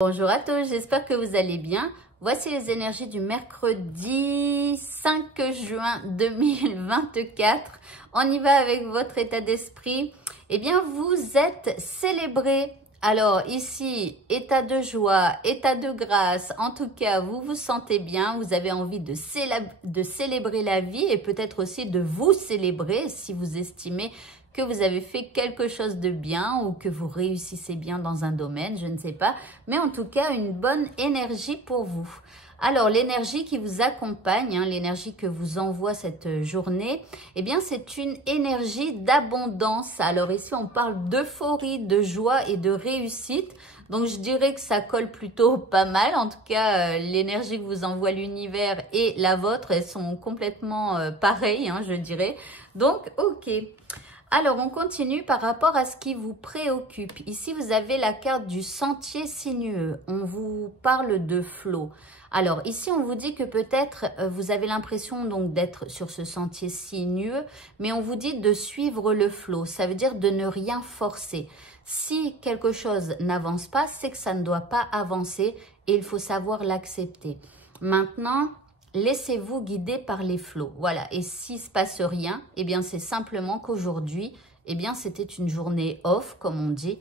Bonjour à tous, j'espère que vous allez bien. Voici les énergies du mercredi 5 juin 2024. On y va avec votre état d'esprit. Eh bien, vous êtes célébré. Alors ici, état de joie, état de grâce. En tout cas, vous vous sentez bien. Vous avez envie de célébrer la vie et peut-être aussi de vous célébrer si vous estimez que vous avez fait quelque chose de bien ou que vous réussissez bien dans un domaine, je ne sais pas. Mais en tout cas, une bonne énergie pour vous. Alors, l'énergie qui vous accompagne, l'énergie que vous envoie cette journée, eh bien, c'est une énergie d'abondance. Alors ici, on parle d'euphorie, de joie et de réussite. Donc, je dirais que ça colle plutôt pas mal. En tout cas, l'énergie que vous envoie l'univers et la vôtre, elles sont complètement pareilles, je dirais. Donc, ok. Alors, on continue par rapport à ce qui vous préoccupe. Ici, vous avez la carte du sentier sinueux. On vous parle de flow. Alors, ici, on vous dit que peut-être vous avez l'impression donc d'être sur ce sentier sinueux, mais on vous dit de suivre le flow. Ça veut dire de ne rien forcer. Si quelque chose n'avance pas, c'est que ça ne doit pas avancer et il faut savoir l'accepter. Maintenant, laissez-vous guider par les flots. Voilà. Et s'il ne se passe rien, eh bien, c'est simplement qu'aujourd'hui, eh bien, c'était une journée off, comme on dit.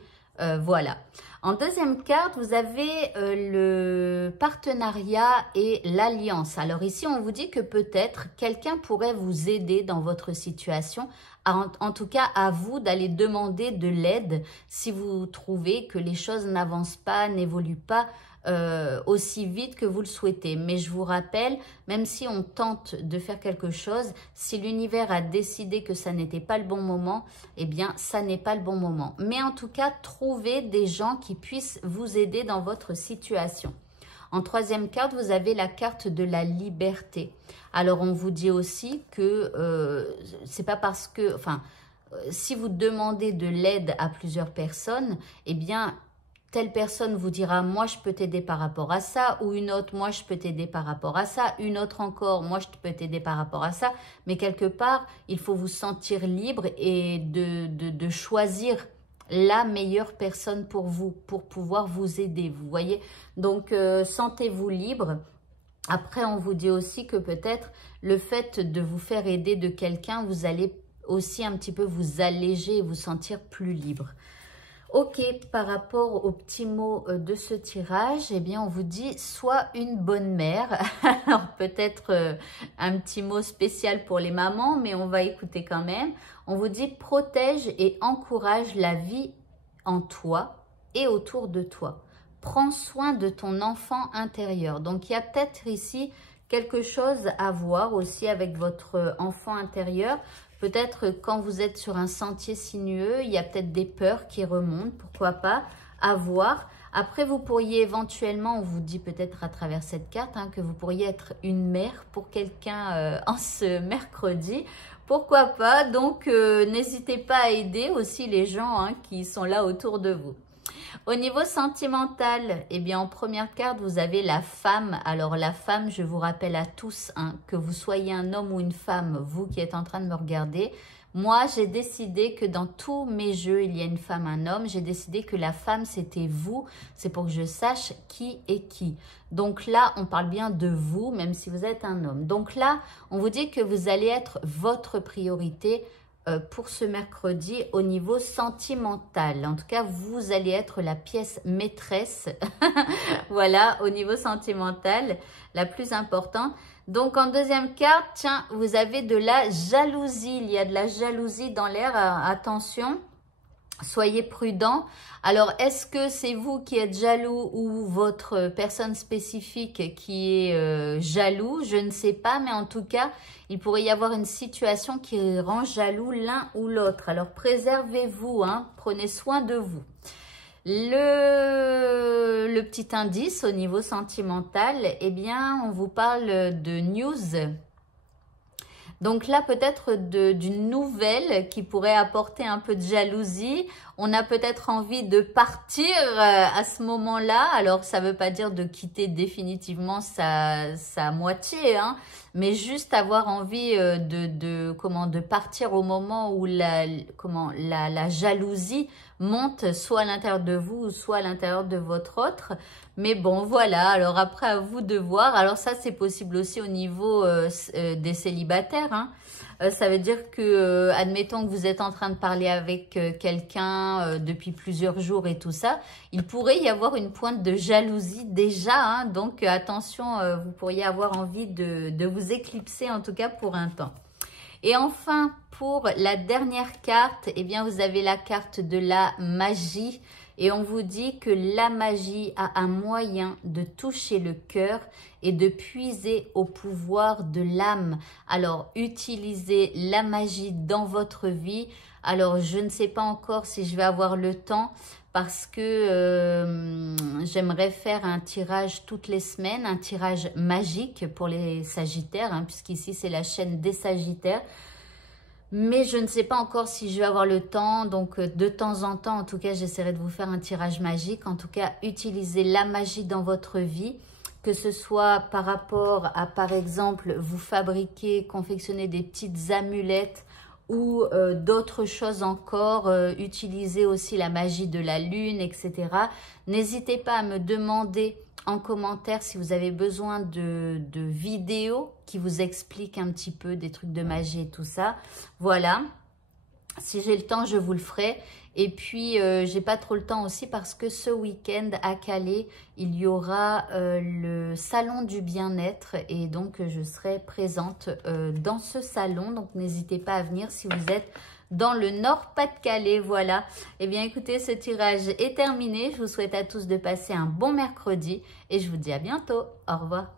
Voilà. En deuxième carte, vous avez le partenariat et l'alliance. Alors ici, on vous dit que peut-être quelqu'un pourrait vous aider dans votre situation. En tout cas, à vous d'aller demander de l'aide si vous trouvez que les choses n'avancent pas, n'évoluent pas aussi vite que vous le souhaitez. Mais je vous rappelle, même si on tente de faire quelque chose, si l'univers a décidé que ça n'était pas le bon moment, eh bien, ça n'est pas le bon moment. Mais en tout cas, trouvez des gens qui puissent vous aider dans votre situation. En troisième carte, vous avez la carte de la liberté. Alors, on vous dit aussi que c'est pas parce que... Enfin, si vous demandez de l'aide à plusieurs personnes, eh bien, telle personne vous dira, moi, je peux t'aider par rapport à ça, ou une autre, moi, je peux t'aider par rapport à ça, une autre encore, moi, je peux t'aider par rapport à ça. Mais quelque part, il faut vous sentir libre et de choisir la meilleure personne pour vous, pour pouvoir vous aider, vous voyez. Donc, sentez-vous libre. Après, on vous dit aussi que peut-être le fait de vous faire aider de quelqu'un, vous allez aussi un petit peu vous alléger et vous sentir plus libre. Ok, par rapport aux petits mots de ce tirage, eh bien, on vous dit « Sois une bonne mère ». Alors, peut-être un petit mot spécial pour les mamans, mais on va écouter quand même. On vous dit « Protège et encourage la vie en toi et autour de toi. Prends soin de ton enfant intérieur ». Donc, il y a peut-être ici quelque chose à voir aussi avec votre enfant intérieur. Peut-être quand vous êtes sur un sentier sinueux, il y a peut-être des peurs qui remontent, pourquoi pas, à voir. Après, vous pourriez éventuellement, on vous dit peut-être à travers cette carte, que vous pourriez être une mère pour quelqu'un en ce mercredi. Pourquoi pas? Donc, n'hésitez pas à aider aussi les gens qui sont là autour de vous. Au niveau sentimental, eh bien, en première carte, vous avez la femme. Alors, la femme, je vous rappelle à tous, que vous soyez un homme ou une femme, vous qui êtes en train de me regarder, moi, j'ai décidé que dans tous mes jeux, il y a une femme, un homme. J'ai décidé que la femme, c'était vous. C'est pour que je sache qui est qui. Donc là, on parle bien de vous, même si vous êtes un homme. Donc là, on vous dit que vous allez être votre priorité pour ce mercredi au niveau sentimental. En tout cas, vous allez être la pièce maîtresse, voilà, au niveau sentimental, la plus importante. Donc, en deuxième carte, tiens, vous avez de la jalousie. Il y a de la jalousie dans l'air, attention. Soyez prudent. Alors, est-ce que c'est vous qui êtes jaloux ou votre personne spécifique qui est jaloux? Je ne sais pas, mais en tout cas, il pourrait y avoir une situation qui rend jaloux l'un ou l'autre. Alors, préservez-vous, prenez soin de vous. Le petit indice au niveau sentimental, eh bien, on vous parle de news. Donc là, peut-être d'une nouvelle qui pourrait apporter un peu de jalousie. On a peut-être envie de partir à ce moment-là. Alors, ça ne veut pas dire de quitter définitivement sa moitié, hein, mais juste avoir envie de partir au moment où la jalousie monte soit à l'intérieur de vous, soit à l'intérieur de votre autre. Mais bon, voilà. Alors après, à vous de voir. Alors ça, c'est possible aussi au niveau des célibataires, hein. Ça veut dire que, admettons que vous êtes en train de parler avec quelqu'un depuis plusieurs jours et tout ça, il pourrait y avoir une pointe de jalousie déjà, hein, donc attention, vous pourriez avoir envie de vous éclipser en tout cas pour un temps. Et enfin, pour la dernière carte, eh bien, vous avez la carte de la magie. Et on vous dit que la magie a un moyen de toucher le cœur et de puiser au pouvoir de l'âme. Alors, utilisez la magie dans votre vie. Alors, je ne sais pas encore si je vais avoir le temps parce que j'aimerais faire un tirage toutes les semaines, un tirage magique pour les Sagittaires, hein, puisqu'ici, c'est la chaîne des Sagittaires. Mais je ne sais pas encore si je vais avoir le temps, donc de temps en temps, en tout cas, j'essaierai de vous faire un tirage magique. En tout cas, utilisez la magie dans votre vie, que ce soit par rapport à, par exemple, vous fabriquer, confectionner des petites amulettes ou d'autres choses encore, utilisez aussi la magie de la lune, etc. N'hésitez pas à me demander en commentaire si vous avez besoin de vidéos qui vous expliquent un petit peu des trucs de magie et tout ça. Voilà. Si j'ai le temps, je vous le ferai. Et puis, j'ai pas trop le temps aussi parce que ce week-end à Calais, il y aura le salon du bien-être. Et donc, je serai présente dans ce salon. Donc, n'hésitez pas à venir si vous êtes dans le Nord-Pas-de-Calais. Voilà. Eh bien, écoutez, ce tirage est terminé. Je vous souhaite à tous de passer un bon mercredi. Et je vous dis à bientôt. Au revoir.